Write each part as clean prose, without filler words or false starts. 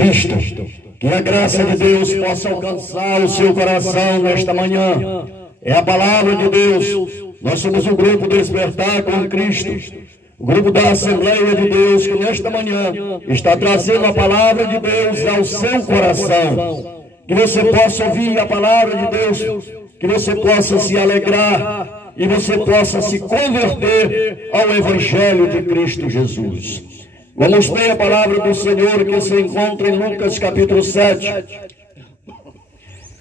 Cristo. Que a graça de Deus possa alcançar o seu coração nesta manhã. É a palavra de Deus. Nós somos o grupo Despertar com Cristo, o grupo da Assembleia de Deus, que nesta manhã está trazendo a palavra de Deus ao seu coração. Que você possa ouvir a palavra de Deus, que você possa se alegrar e você possa se converter ao Evangelho de Cristo Jesus. Vamos ler a palavra do Senhor que se encontra em Lucas capítulo 7.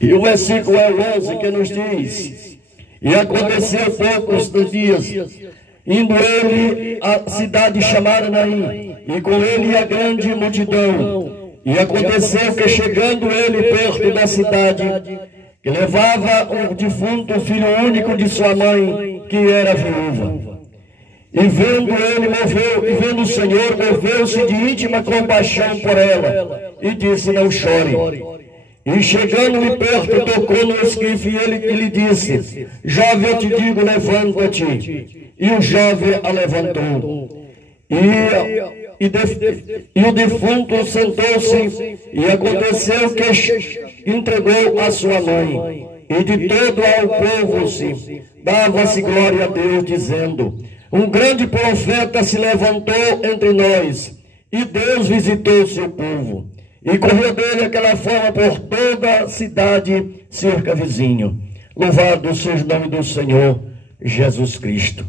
E o versículo é o 11 que nos diz: E aconteceu poucos dos dias, indo ele à cidade chamada Naim, e com ele a grande multidão. E aconteceu que, chegando ele perto da cidade, que levava um defunto filho único de sua mãe, que era viúva. E vendo o Senhor, moveu-se de íntima compaixão por ela, e disse: Não chore. E chegando-lhe perto, tocou no esquife, e ele lhe disse: Jovem, eu te digo, levanta-te. E o jovem a levantou. E o defunto sentou-se, e aconteceu que entregou a sua mãe. E de todo ao povo se dava-se glória a Deus, dizendo: Um grande profeta se levantou entre nós, e Deus visitou o seu povo. E correu dele aquela fama por toda a cidade circunvizinho. Louvado seja o nome do Senhor Jesus Cristo.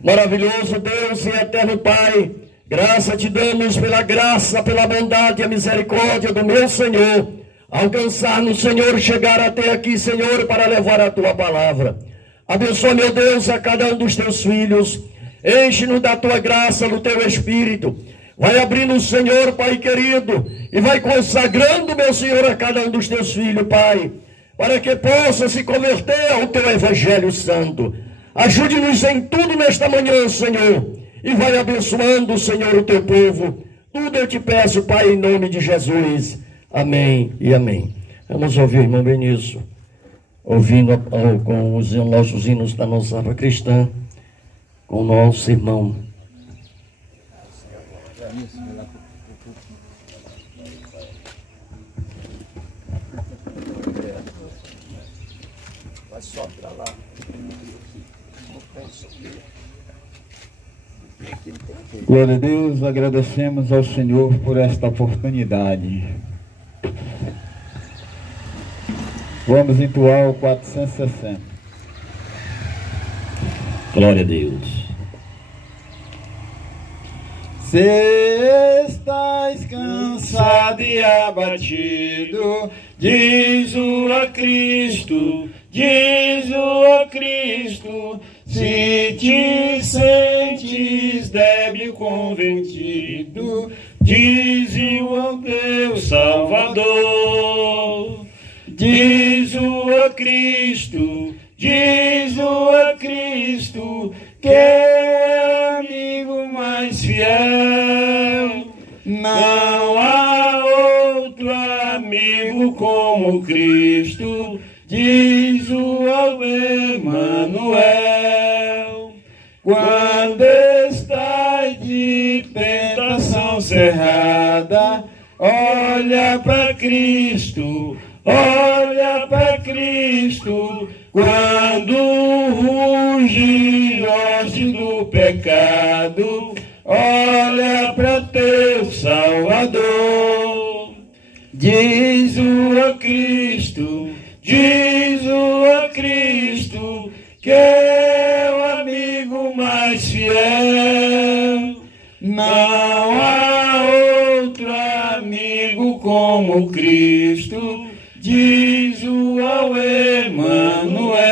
Maravilhoso Deus e eterno Pai, graça te damos pela graça, pela bondade e a misericórdia do meu Senhor, alcançar no Senhor, chegar até aqui, Senhor, para levar a tua palavra. Abençoa, meu Deus, a cada um dos teus filhos, enche-nos da tua graça, do teu Espírito. Vai abrindo, Senhor, Pai querido, e vai consagrando, meu Senhor, a cada um dos teus filhos, Pai, para que possa se converter ao teu Evangelho Santo. Ajude-nos em tudo nesta manhã, Senhor, e vai abençoando, Senhor, o teu povo. Tudo eu te peço, Pai, em nome de Jesus. Amém e amém. Vamos ouvir, irmão Benício, ouvindo com os nossos hinos da nossa alma cristã, com o nosso irmão. Vai só para lá. Glória a Deus, agradecemos ao Senhor por esta oportunidade. Vamos entoar o 460. Glória a Deus. Se estás cansado e abatido, diz-o a Cristo, se te sentes débil convencido, diz-o ao teu Salvador. Diz-o a Cristo, que é o amigo mais fiel. Não há outro amigo como Cristo, diz-o ao Emanuel. Quando estás de tentação cerrada, olha para Cristo, quando ruge hoste do pecado, olha para teu Salvador. Diz-o a Cristo, que é o amigo mais fiel. Não há outro amigo como Cristo, diz-o ao Emanuel.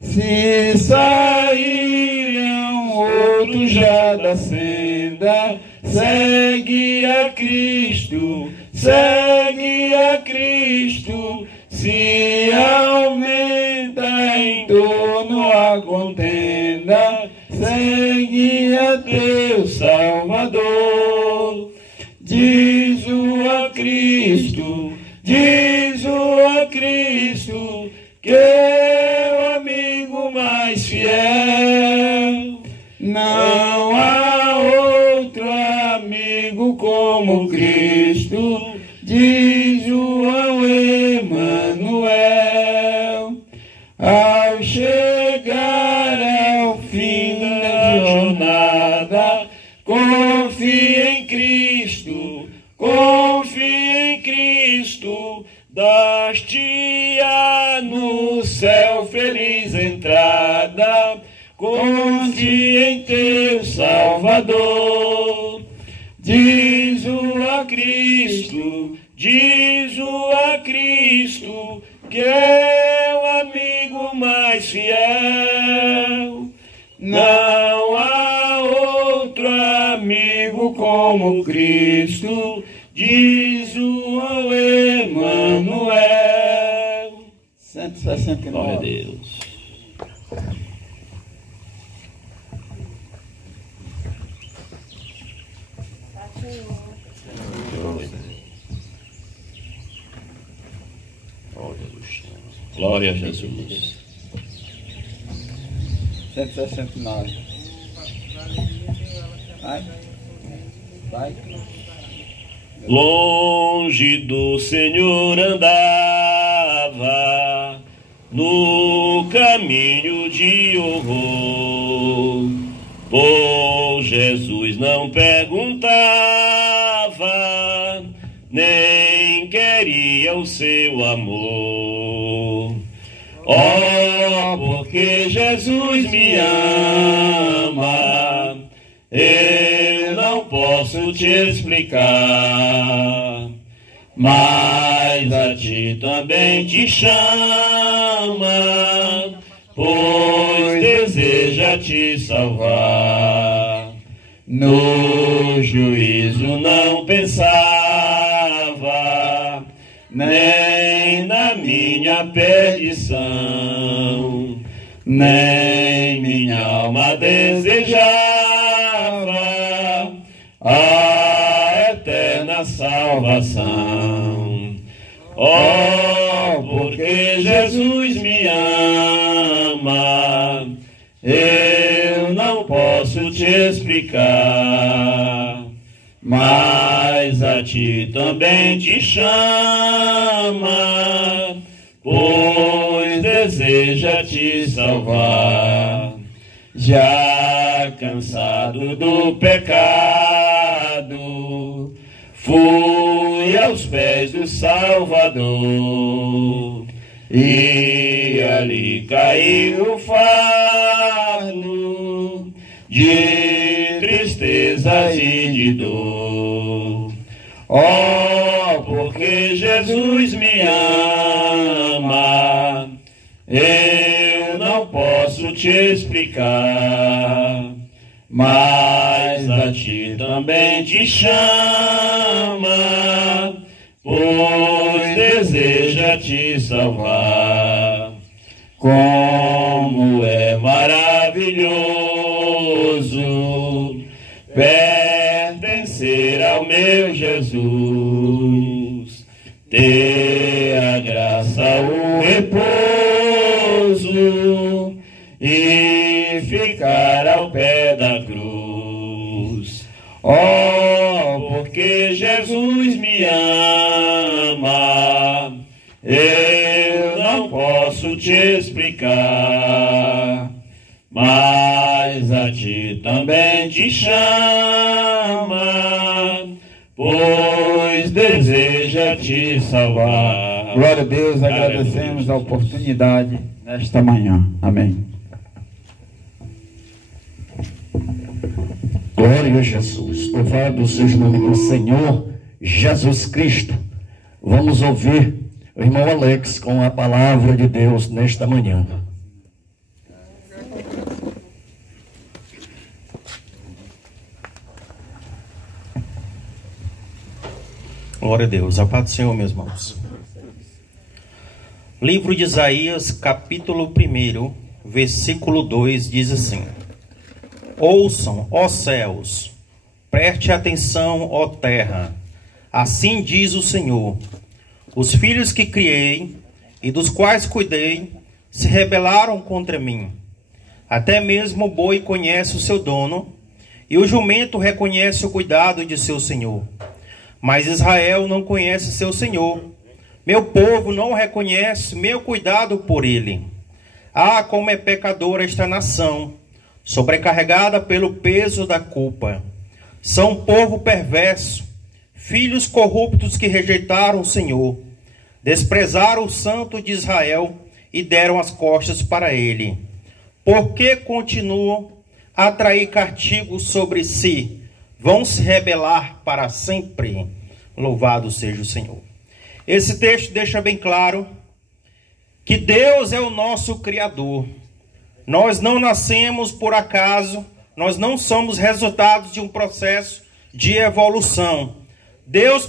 Se saíram outros já da senda, segue a Cristo, se aumenta em torno a contenda, segue a teu Salvador. Diz-o a Cristo, que é o amigo mais fiel. Não há outro amigo como Cristo, Cristo, diz João Emanuel. Ao chegar ao fim da jornada, confie em Cristo, dar-te-á no céu feliz entrada. Confie em teu Salvador. Diz-o a Cristo, que é o amigo mais fiel. Não há outro amigo como Cristo, diz-o ao Emanuel. 169. Glória a Deus. Glória a Jesus. 169. Vai. Longe do Senhor andava, no caminho de horror, pois Jesus não perguntava, nem queria o seu amor. Oh, porque Jesus me ama, eu não posso te explicar, mas a ti também te chama, pois deseja te salvar. No juízo não pensava, nem na minha perdição, nem minha alma desejava a eterna salvação. Oh, porque Jesus me ama, eu não posso te explicar, mas a ti também te chama, pois deseja te salvar. Já cansado do pecado, fui aos pés do Salvador, e ali caiu o fardo de tristezas e de dor. Oh, porque Jesus me ama, eu não posso te explicar, mas a ti também te chama, pois deseja te salvar. Como é maravilhoso pertencer ao meu Jesus, ter a graça, o repouso e ficar ao pé da cruz. Oh, porque Jesus me ama, eu não posso te explicar, mas a ti também te chama, pois deseja te salvar. Glória a Deus, agradecemos a oportunidade nesta manhã. Amém. Glória a Jesus. Louvado seja o nome do Senhor Jesus Cristo. Vamos ouvir o irmão Alex com a palavra de Deus nesta manhã. Glória a Deus. A paz do Senhor, meus irmãos. Livro de Isaías, capítulo 1, versículo 2, diz assim: Ouçam, ó céus, preste atenção, ó terra, assim diz o Senhor: os filhos que criei e dos quais cuidei se rebelaram contra mim. Até mesmo o boi conhece o seu dono, e o jumento reconhece o cuidado de seu senhor. Mas Israel não conhece seu Senhor. Meu povo não reconhece meu cuidado por ele. Ah, como é pecadora esta nação, sobrecarregada pelo peso da culpa. São um povo perverso, filhos corruptos que rejeitaram o Senhor, desprezaram o Santo de Israel e deram as costas para ele. Por que continuam a atrair castigo sobre si? Vão se rebelar para sempre. Louvado seja o Senhor. Esse texto deixa bem claro que Deus é o nosso Criador. Nós não nascemos por acaso, nós não somos resultados de um processo de evolução. Deus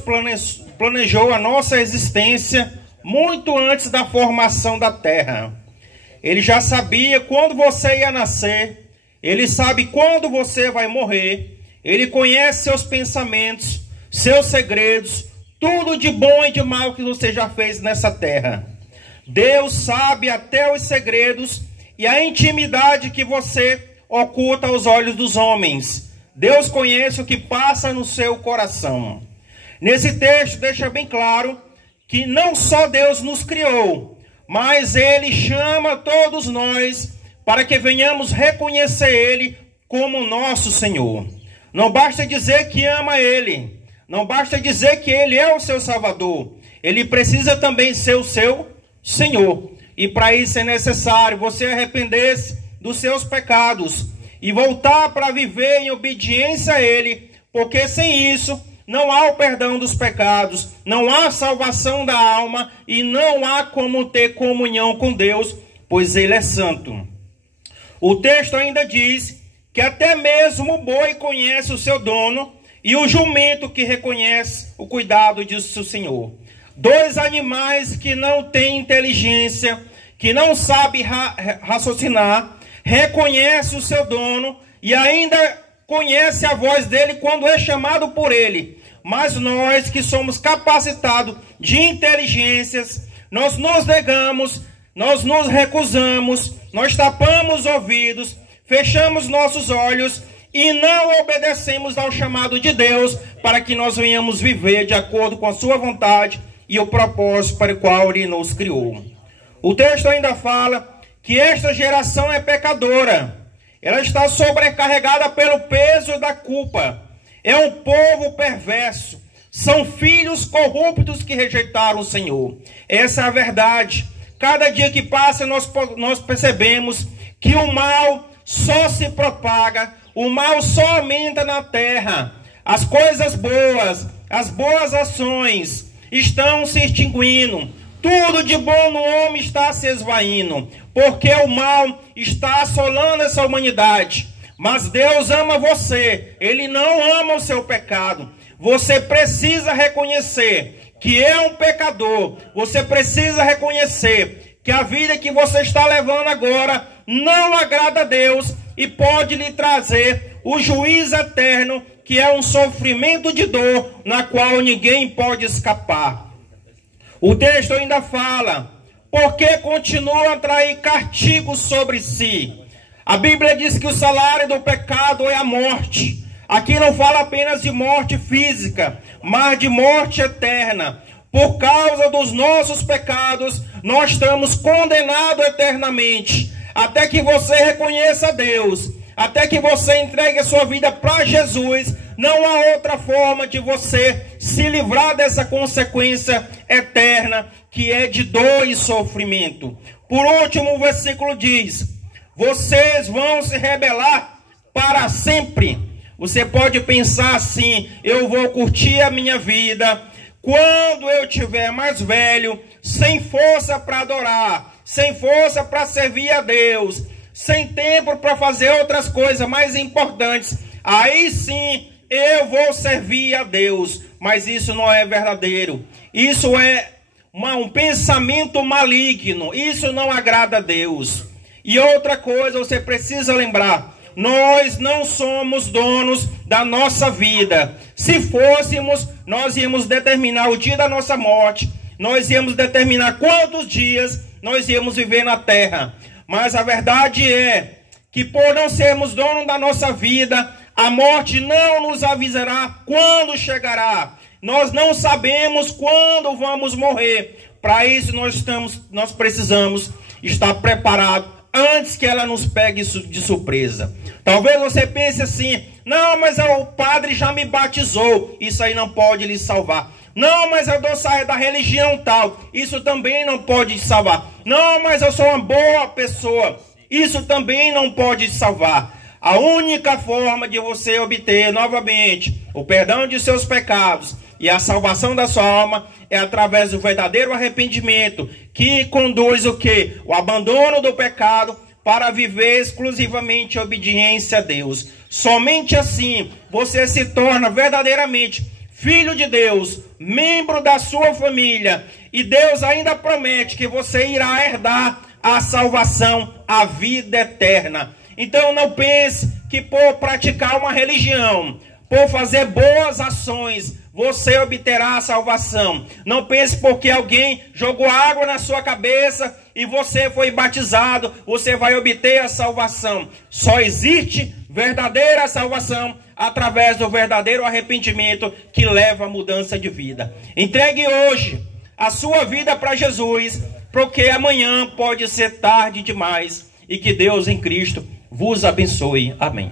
planejou a nossa existência muito antes da formação da terra. Ele já sabia quando você ia nascer, ele sabe quando você vai morrer, ele conhece seus pensamentos, seus segredos, tudo de bom e de mal que você já fez nessa terra. Deus sabe até os segredos e a intimidade que você oculta aos olhos dos homens. Deus conhece o que passa no seu coração. Nesse texto deixa bem claro que não só Deus nos criou, mas Ele chama todos nós para que venhamos reconhecer Ele como nosso Senhor. Não basta dizer que ama Ele, não basta dizer que Ele é o seu Salvador, Ele precisa também ser o seu Senhor. E para isso é necessário você arrepender-se dos seus pecados e voltar para viver em obediência a Ele, porque sem isso não há o perdão dos pecados, não há salvação da alma e não há como ter comunhão com Deus, pois Ele é santo. O texto ainda diz que até mesmo o boi conhece o seu dono e o jumento que reconhece o cuidado de seu senhor. Dois animais que não têm inteligência, que não sabem raciocinar, reconhece o seu dono e ainda conhece a voz dele quando é chamado por ele. Mas nós que somos capacitados de inteligências, nós nos negamos, nós nos recusamos, nós tapamos os ouvidos, fechamos nossos olhos e não obedecemos ao chamado de Deus para que nós venhamos viver de acordo com a sua vontade e o propósito para o qual Ele nos criou. O texto ainda fala que esta geração é pecadora. Ela está sobrecarregada pelo peso da culpa. É um povo perverso. São filhos corruptos que rejeitaram o Senhor. Essa é a verdade. Cada dia que passa nós percebemos que o mal só se propaga, o mal só aumenta na terra. As coisas boas, as boas ações estão se extinguindo. Tudo de bom no homem está se esvaindo, porque o mal está assolando essa humanidade. Mas Deus ama você, Ele não ama o seu pecado. Você precisa reconhecer que é um pecador. Você precisa reconhecer que a vida que você está levando agora não agrada a Deus e pode lhe trazer o juízo eterno, que é um sofrimento de dor na qual ninguém pode escapar. O texto ainda fala, porque continuam a trair castigo sobre si. A Bíblia diz que o salário do pecado é a morte. Aqui não fala apenas de morte física, mas de morte eterna. Por causa dos nossos pecados, nós estamos condenados eternamente. Até que você reconheça a Deus, até que você entregue a sua vida para Jesus, não há outra forma de você se livrar dessa consequência eterna, que é de dor e sofrimento. Por último, o versículo diz, vocês vão se rebelar para sempre. Você pode pensar assim, eu vou curtir a minha vida, quando eu tiver mais velho, sem força para adorar, sem força para servir a Deus, sem tempo para fazer outras coisas mais importantes, aí sim eu vou servir a Deus. Mas isso não é verdadeiro. Isso é um pensamento maligno. Isso não agrada a Deus. E outra coisa, você precisa lembrar, nós não somos donos da nossa vida. Se fôssemos, nós íamos determinar o dia da nossa morte, nós íamos determinar quantos dias nós íamos viver na terra. Mas a verdade é que por não sermos donos da nossa vida, a morte não nos avisará quando chegará. Nós não sabemos quando vamos morrer. Para isso nós precisamos estar preparados antes que ela nos pegue de surpresa. Talvez você pense assim: não, mas o padre já me batizou, isso aí não pode lhe salvar. Não, mas eu saio da religião tal, isso também não pode te salvar. Não, mas eu sou uma boa pessoa, isso também não pode te salvar. A única forma de você obter novamente o perdão de seus pecados e a salvação da sua alma é através do verdadeiro arrependimento, que conduz o quê? O abandono do pecado para viver exclusivamente a obediência a Deus. Somente assim você se torna verdadeiramente filho de Deus, membro da sua família, e Deus ainda promete que você irá herdar a salvação, a vida eterna. Então não pense que por praticar uma religião, por fazer boas ações, você obterá a salvação. Não pense porque alguém jogou água na sua cabeça e você foi batizado, você vai obter a salvação. Só existe verdadeira salvação através do verdadeiro arrependimento que leva à mudança de vida. Entregue hoje a sua vida para Jesus, porque amanhã pode ser tarde demais. E que Deus em Cristo vos abençoe. Amém.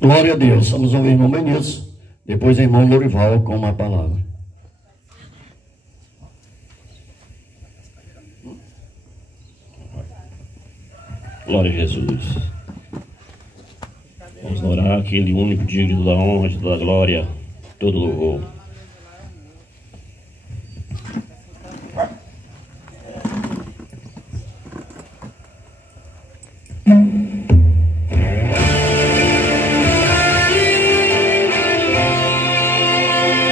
Glória a Deus. Vamos ouvir o irmão Menezes, depois o irmão Lorival com uma palavra. Glória a Jesus. Vamos orar aquele único digno da honra, de toda a glória, todo louvor.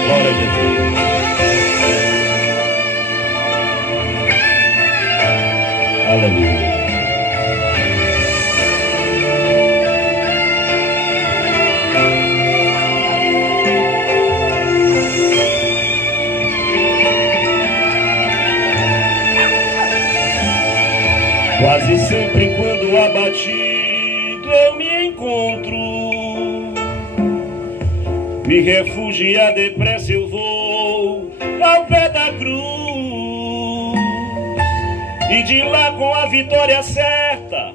Glória a Jesus. Aleluia. Quase sempre quando abatido eu me encontro, me refugiar depressa eu vou ao pé da cruz, e de lá com a vitória certa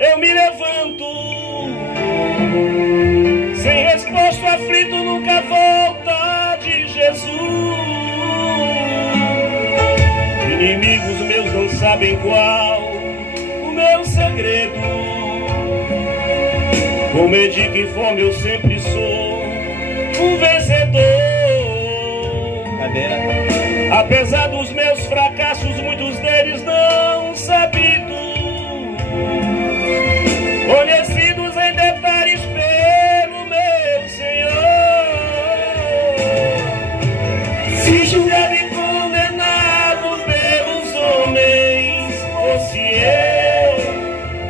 eu me levanto, sem resposta aflito nunca volta de Jesus. Inimigos meus não sabem qual meu segredo, com medo e fome eu sempre sou um vencedor. Apesar dos meus fracassos, muitos deles não sabidos, conhecidos em detalhes pelo meu Senhor. Se julgado e condenado pelos homens, fosse eu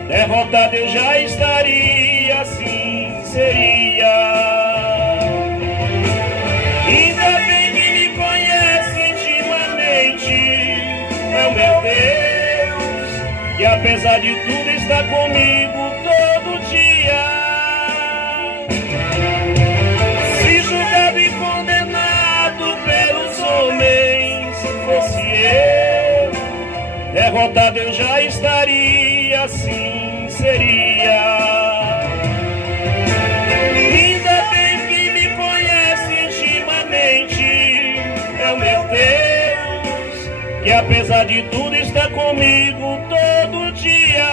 derrotado, eu já estaria, assim seria. Ainda bem que me conhece intimamente, é o meu Deus, que apesar de tudo está comigo todo dia. Se julgado e condenado pelos homens, fosse eu derrotado, eu já estaria, assim seria. Ainda bem que me conhece intimamente, é o meu Deus, que apesar de tudo está comigo todo dia.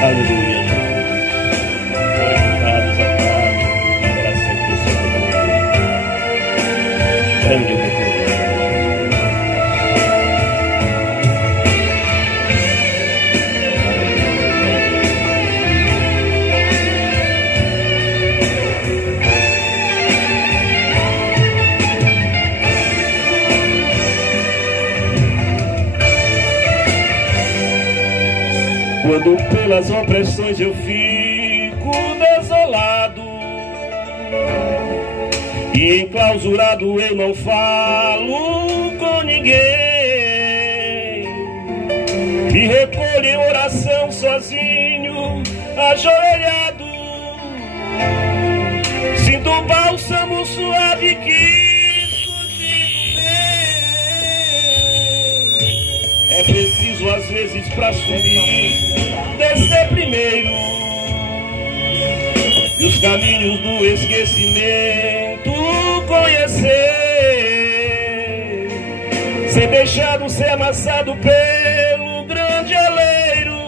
Aleluia. Glorificados a Pai, para sempre o Senhor. Grande é o quando pelas opressões eu fico desolado e enclausurado eu não falo com ninguém, me recolho em oração sozinho ajoelhado, sinto o bálsamo suave que surge no meu. É preciso às vezes pra subir, descer primeiro, e os caminhos do esquecimento conhecer, ser deixado, ser amassado pelo grande oleiro,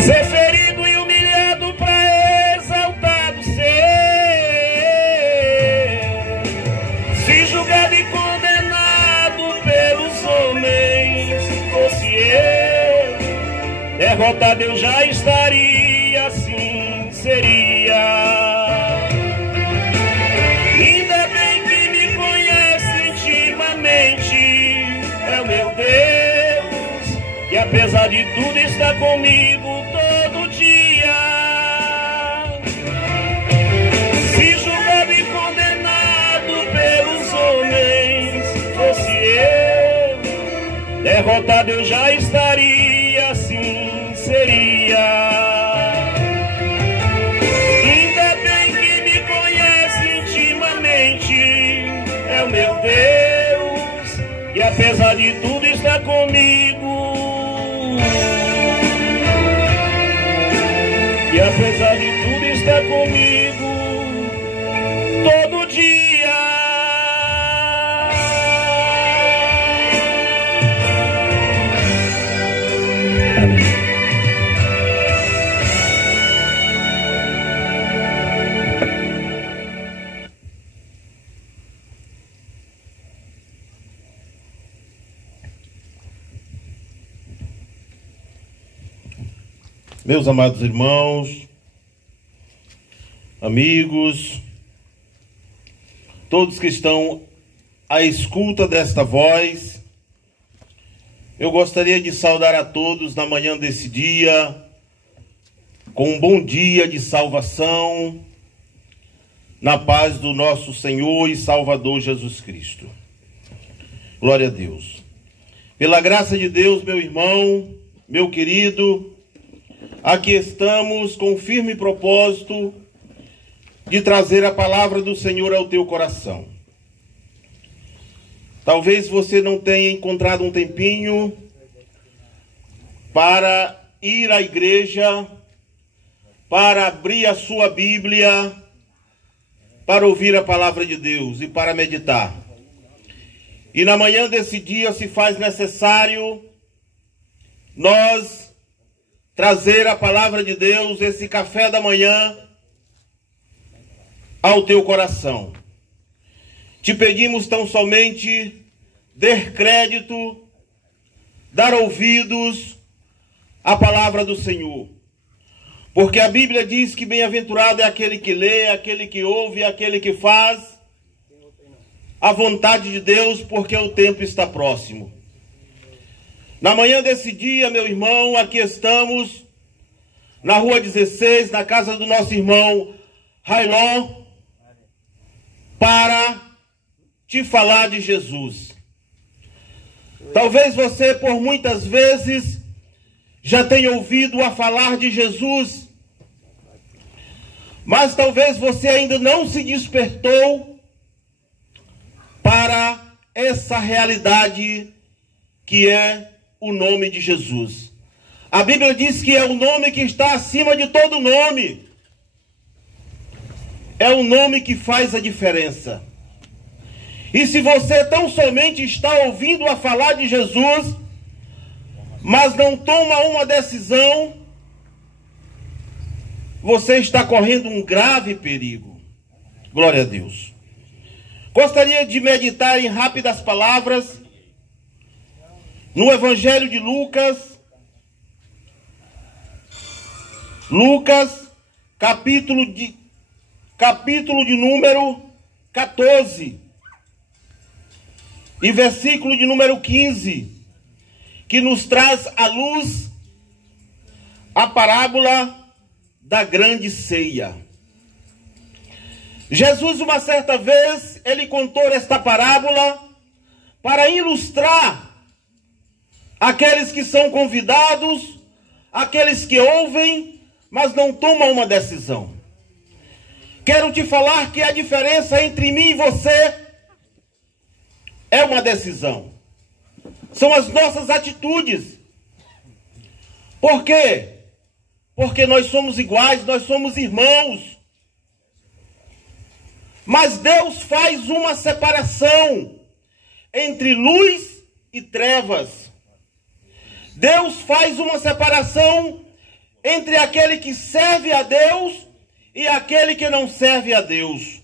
ser ferido e humilhado pra exaltado ser, se julgado e condenado pelos homens. Se fosse eu, derrotado eu já estaria, assim seria. Ainda bem que me conhece intimamente, é o meu Deus, que apesar de tudo está comigo todo dia. Se julgado e condenado pelos homens, fosse eu, derrotado eu já estaria, assim seria. Ainda bem que me conhece intimamente, é o meu Deus, e apesar de tudo está comigo. E apesar de tudo está comigo todo dia. Amém. Meus amados irmãos, amigos, todos que estão à escuta desta voz, eu gostaria de saudar a todos na manhã desse dia, com um bom dia de salvação, na paz do nosso Senhor e Salvador Jesus Cristo. Glória a Deus. Pela graça de Deus, meu irmão, meu querido, aqui estamos com o firme propósito de trazer a palavra do Senhor ao teu coração. Talvez você não tenha encontrado um tempinho para ir à igreja, para abrir a sua Bíblia, para ouvir a palavra de Deus e para meditar. E na manhã desse dia se faz necessário nós trazer a palavra de Deus, esse café da manhã, ao teu coração. Te pedimos tão somente dar crédito, dar ouvidos à palavra do Senhor. Porque a Bíblia diz que bem-aventurado é aquele que lê, aquele que ouve, aquele que faz a vontade de Deus, porque o tempo está próximo. Na manhã desse dia, meu irmão, aqui estamos na rua 16, na casa do nosso irmão Railon, para te falar de Jesus. Talvez você por muitas vezes já tenha ouvido a falar de Jesus, mas talvez você ainda não se despertou para essa realidade que é o nome de Jesus. A Bíblia diz que é o nome que está acima de todo nome. É o nome que faz a diferença. E se você tão somente está ouvindo a falar de Jesus, mas não toma uma decisão, você está correndo um grave perigo. Glória a Deus. Gostaria de meditar em rápidas palavras no Evangelho de Lucas, capítulo de número 14 e versículo de número 15, que nos traz à luz a parábola da grande ceia. Jesus, uma certa vez, ele contou esta parábola para ilustrar aqueles que são convidados aqueles que ouvem, mas não tomam uma decisão. Quero te falar que a diferença entre mim e você é uma decisão. São as nossas atitudes. Por quê? Porque nós somos iguais, nós somos irmãos. Mas Deus faz uma separação entre luz e trevas. Deus faz uma separação entre aquele que serve a Deus e aquele que não serve a Deus.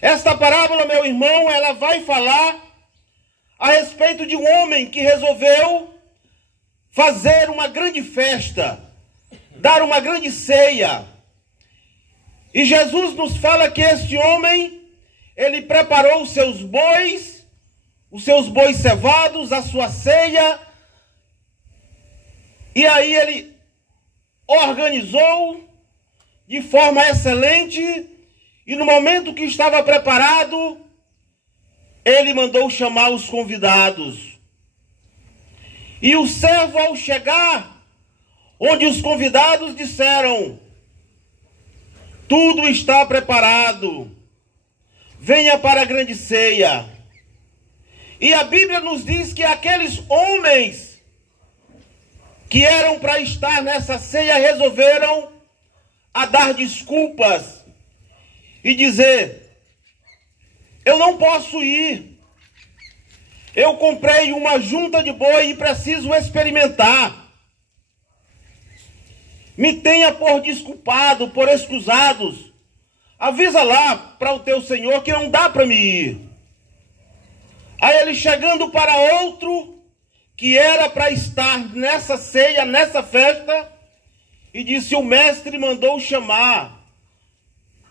Esta parábola, meu irmão, ela vai falar a respeito de um homem que resolveu fazer uma grande festa, dar uma grande ceia. E Jesus nos fala que este homem, ele preparou os seus bois cevados, a sua ceia, e aí ele organizou de forma excelente, e no momento que estava preparado, ele mandou chamar os convidados. E o servo, ao chegar, onde os convidados disseram: tudo está preparado, venha para a grande ceia. E a Bíblia nos diz que aqueles homens que eram para estar nessa ceia resolveram a dar desculpas e dizer: eu não posso ir, eu comprei uma junta de boi e preciso experimentar. Me tenha por desculpado, por excusados. Avisa lá para o teu senhor que não dá para me ir. Aí ele chegando para outro que era para estar nessa ceia, nessa festa, e disse: o mestre mandou chamar.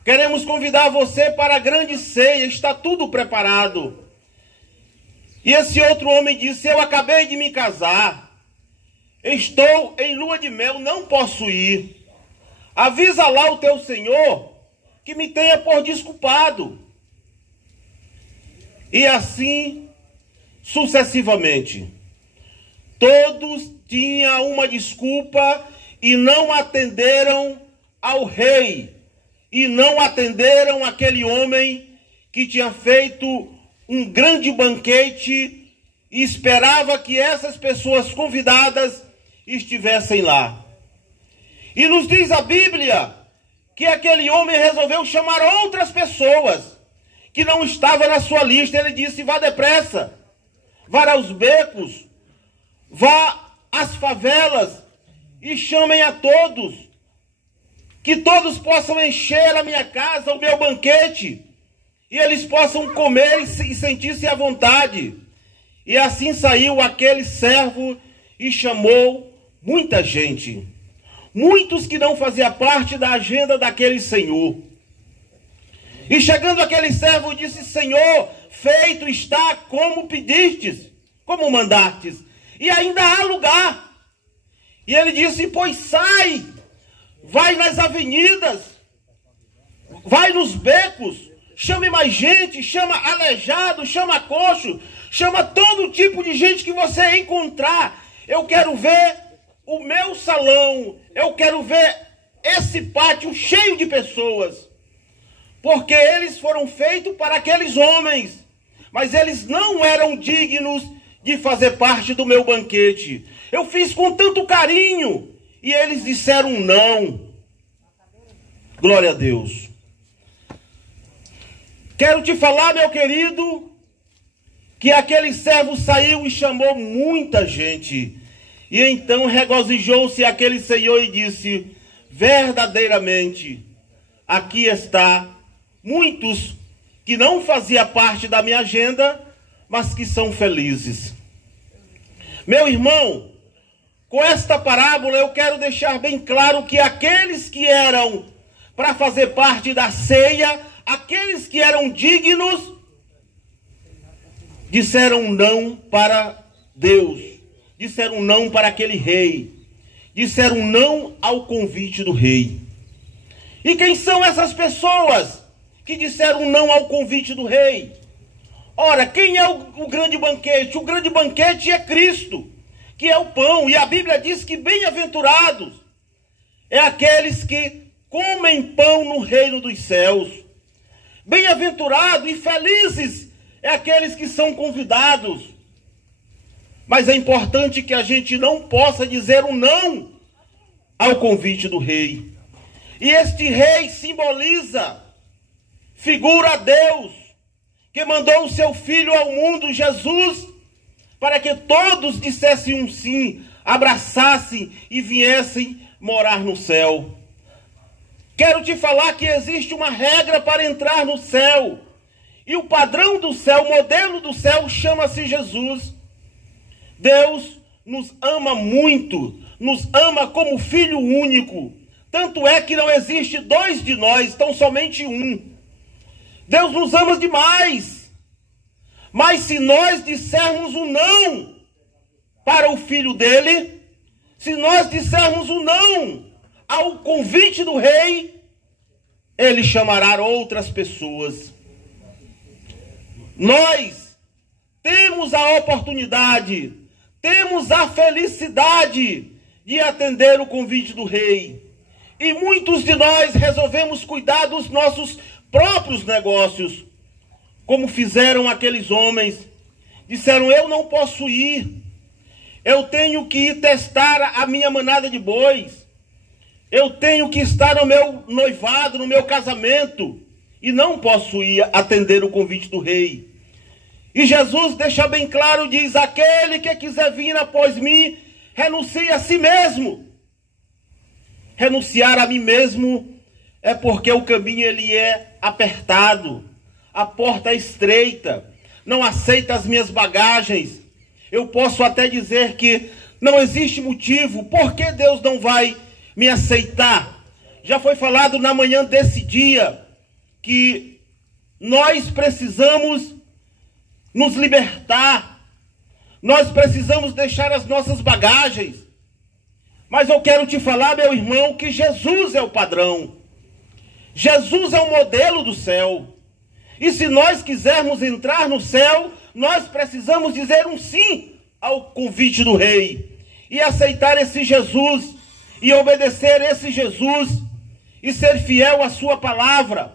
Queremos convidar você para a grande ceia, está tudo preparado. E esse outro homem disse: eu acabei de me casar. Estou em lua de mel, não posso ir. Avisa lá o teu senhor que me tenha por desculpado. E assim, sucessivamente. Todos tinham uma desculpa e não atenderam ao rei. E não atenderam aquele homem que tinha feito um grande banquete e esperava que essas pessoas convidadas estivessem lá. E nos diz a Bíblia que aquele homem resolveu chamar outras pessoas que não estavam na sua lista. Ele disse: vá depressa, vá aos becos, vá às favelas e chamem a todos, que todos possam encher a minha casa, o meu banquete, e eles possam comer e sentir-se à vontade. E assim saiu aquele servo e chamou muita gente, muitos que não faziam parte da agenda daquele senhor. E chegando aquele servo disse: Senhor, feito está como pedistes, como mandastes, e ainda há lugar. E ele disse: pois sai, vai nas avenidas, vai nos becos, chame mais gente, chama aleijado, chama coxo, chama todo tipo de gente que você encontrar. Eu quero ver o meu salão, eu quero ver esse pátio cheio de pessoas. Porque eles foram feitos para aqueles homens, mas eles não eram dignos de fazer parte do meu banquete. Eu fiz com tanto carinho e eles disseram não. Glória a Deus. Quero te falar, meu querido, que aquele servo saiu e chamou muita gente. E então regozijou-se aquele senhor e disse: verdadeiramente, aqui está muitos que não faziam parte da minha agenda, mas que são felizes. Meu irmão, com esta parábola eu quero deixar bem claro que aqueles que eram para fazer parte da ceia, aqueles que eram dignos, disseram não para Deus, disseram não para aquele rei, disseram não ao convite do rei. E quem são essas pessoas que disseram não ao convite do rei? Ora, quem é o grande banquete? O grande banquete é Cristo. que é o pão. E a Bíblia diz que bem-aventurados é aqueles que comem pão no reino dos céus. Bem-aventurados e felizes é aqueles que são convidados. Mas é importante que a gente não possa dizer um não ao convite do rei. E este rei simboliza, figura a Deus, que mandou o seu Filho ao mundo, Jesus, para que todos dissessem um sim, abraçassem e viessem morar no céu. Quero te falar que existe uma regra para entrar no céu. E o padrão do céu, o modelo do céu, chama-se Jesus. Deus nos ama muito, nos ama como Filho único. Tanto é que não existe dois de nós, tão somente um. Deus nos ama demais. Mas se nós dissermos um não para o Filho dele, se nós dissermos um não ao convite do rei, ele chamará outras pessoas. Nós temos a oportunidade, temos a felicidade de atender o convite do rei. E muitos de nós resolvemos cuidar dos nossos próprios negócios, como fizeram aqueles homens. Disseram, eu não posso ir, eu tenho que ir testar a minha manada de bois, eu tenho que estar no meu noivado, no meu casamento, e não posso ir atender o convite do rei. E Jesus deixa bem claro, diz, aquele que quiser vir após mim, renuncie a si mesmo. Renunciar a mim mesmo é porque o caminho ele é apertado, a porta é estreita, não aceita as minhas bagagens. Eu posso até dizer que não existe motivo, por que Deus não vai me aceitar? Já foi falado na manhã desse dia que nós precisamos nos libertar, nós precisamos deixar as nossas bagagens. Mas eu quero te falar, meu irmão, que Jesus é o padrão. Jesus é o modelo do céu. E se nós quisermos entrar no céu, nós precisamos dizer um sim ao convite do rei. E aceitar esse Jesus, e obedecer esse Jesus, e ser fiel à sua palavra.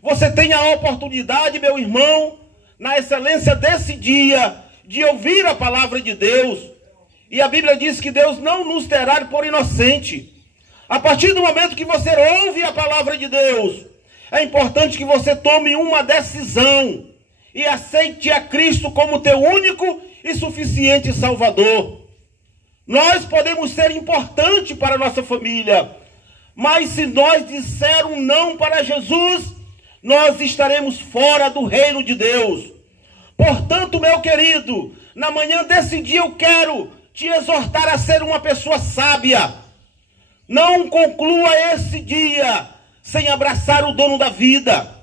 Você tem a oportunidade, meu irmão, na excelência desse dia, de ouvir a palavra de Deus. E a Bíblia diz que Deus não nos terá por inocente. A partir do momento que você ouve a palavra de Deus, é importante que você tome uma decisão e aceite a Cristo como teu único e suficiente Salvador. Nós podemos ser importantes para a nossa família, mas se nós dissermos um não para Jesus, nós estaremos fora do reino de Deus. Portanto, meu querido, na manhã desse dia eu quero te exortar a ser uma pessoa sábia. Não conclua esse dia sem abraçar o dono da vida.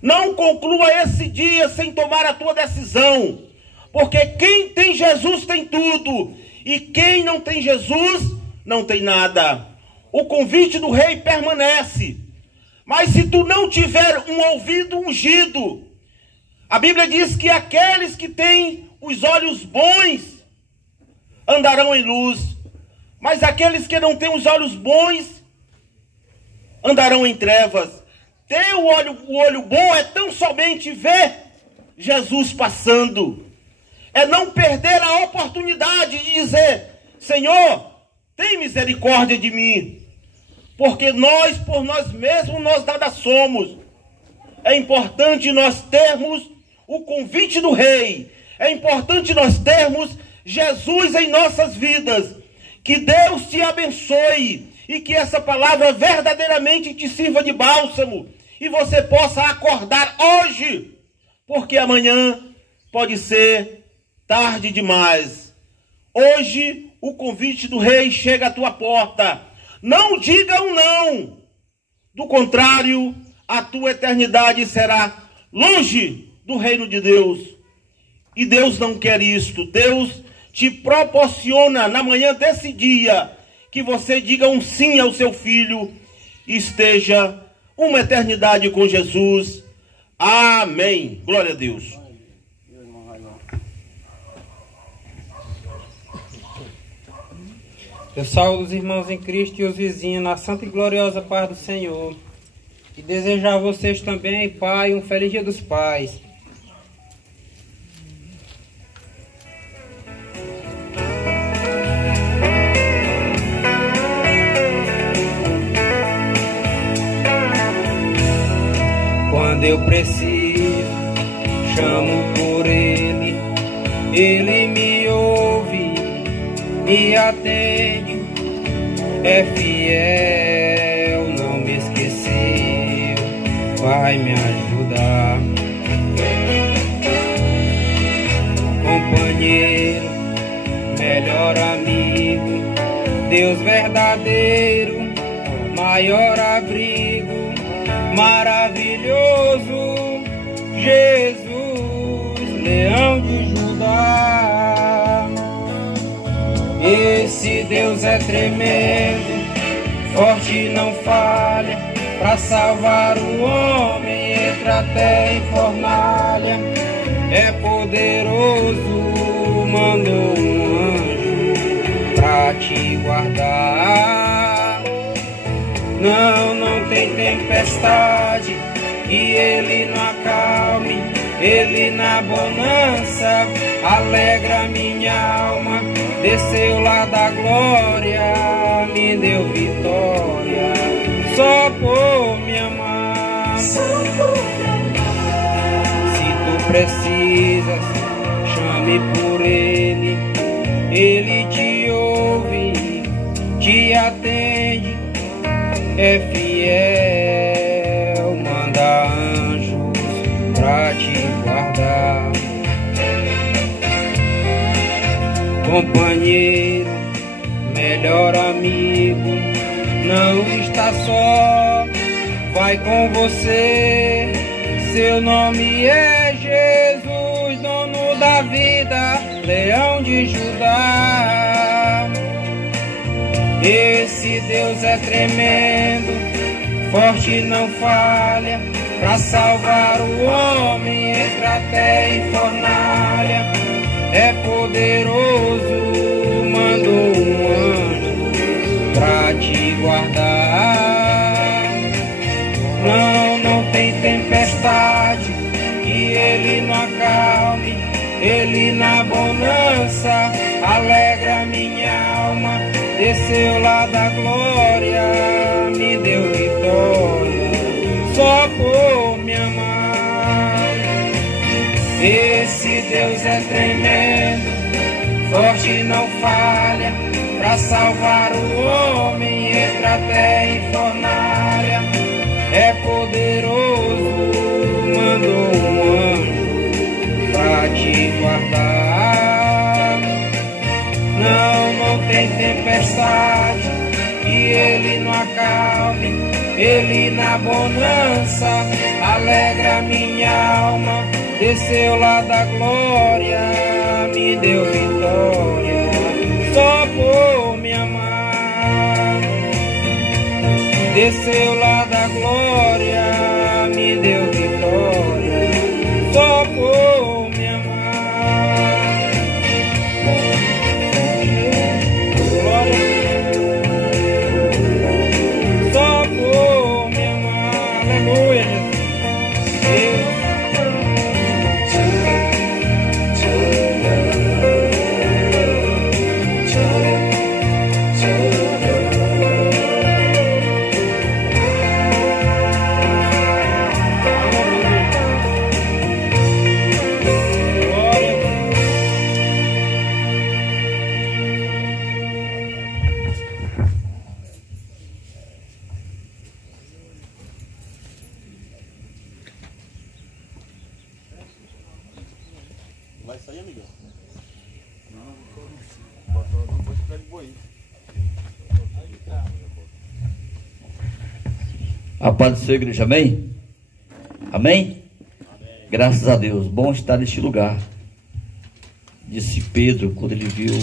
Não conclua esse dia sem tomar a tua decisão. Porque quem tem Jesus tem tudo. E quem não tem Jesus não tem nada. O convite do rei permanece. Mas se tu não tiver um ouvido ungido, a Bíblia diz que aqueles que têm os olhos bons andarão em luz, mas aqueles que não têm os olhos bons andarão em trevas. Ter o olho bom é tão somente ver Jesus passando, é não perder a oportunidade de dizer, Senhor, tem misericórdia de mim, porque nós, por nós mesmos, nós nada somos. É importante nós termos o convite do rei, é importante nós termos Jesus em nossas vidas. Que Deus te abençoe e que essa palavra verdadeiramente te sirva de bálsamo e você possa acordar hoje, porque amanhã pode ser tarde demais. Hoje o convite do rei chega à tua porta. Não diga um não, do contrário, a tua eternidade será longe do reino de Deus. E Deus não quer isto. Deus te proporciona na manhã desse dia que você diga um sim ao seu filho e esteja uma eternidade com Jesus. Amém. Glória a Deus. Eu saúdo os irmãos em Cristo e os vizinhos na santa e gloriosa paz do Senhor. E desejo a vocês também, Pai, um feliz Dia dos Pais. Quando eu preciso, chamo por Ele, Ele me ouve, me atende, é fiel, não me esqueceu, vai me ajudar. Companheiro, melhor amigo, Deus verdadeiro, maior abrigo, maravilhoso, Jesus, leão de Judá. Esse Deus é tremendo, forte não falha, pra salvar o homem entre a terra e fornalha. É poderoso, mandou um anjo pra te guardar. Não tem tempestade que ele não acalme, ele na bonança alegra minha alma. Desceu lá da glória, me deu vitória, só por me amar. Se tu precisas, chame por ele, ele te ouve, te atende, é fiel, manda anjos pra te guardar. Companheiro, melhor amigo, não está só, vai com você. Seu nome é Jesus, dono da vida, leão de Judá. Esse Deus é tremendo, forte não falha, pra salvar o homem entre a terra e fornalha. É poderoso, mandou um anjo pra te guardar. Não tem tempestade que ele não acalme, ele na bonança alegra minha alma. Desceu lá da glória, me deu vitória, só por me amar. Esse Deus é tremendo, forte não falha, pra salvar o homem entre a terra e fornalha. É poderoso, mandou um anjo pra te guardar. Não tem tempestade que ele não acalme, ele na bonança alegra minha alma. Desceu lá da glória, me deu vitória, só por me amar. Desceu lá da glória, me deu vitória, só por me amar. Glória, só por me amar. Aleluia, Jesus. Vai sair, amigão? Não pode ficar de boa aí. A paz do Senhor, igreja, amém? Amém? Graças a Deus, bom estar neste lugar. Disse Pedro, quando ele viu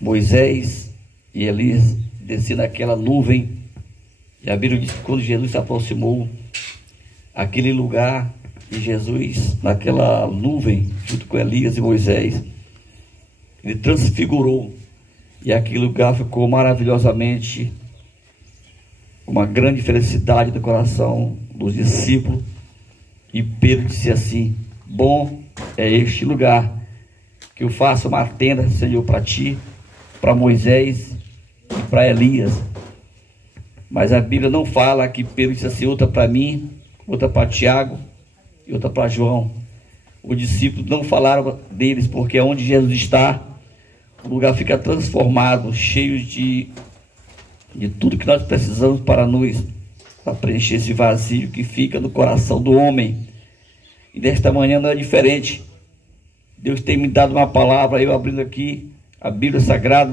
Moisés e Elias descer naquela nuvem, e a Bíblia diz que quando Jesus se aproximou aquele lugar, e Jesus naquela nuvem, junto com Elias e Moisés, ele transfigurou E aquele lugar ficou maravilhosamente, uma grande felicidade do coração dos discípulos. E Pedro disse assim: bom é este lugar, que eu faça uma tenda, Senhor, para ti, para Moisés e para Elias. Mas a Bíblia não fala que Pedro disse assim: outra para mim, outra para Tiago e outra para João. Os discípulos não falaram deles, porque onde Jesus está, o lugar fica transformado, cheio de tudo que nós precisamos para preencher esse vazio que fica no coração do homem. E nesta manhã não é diferente. Deus tem me dado uma palavra, eu abrindo aqui a Bíblia Sagrada,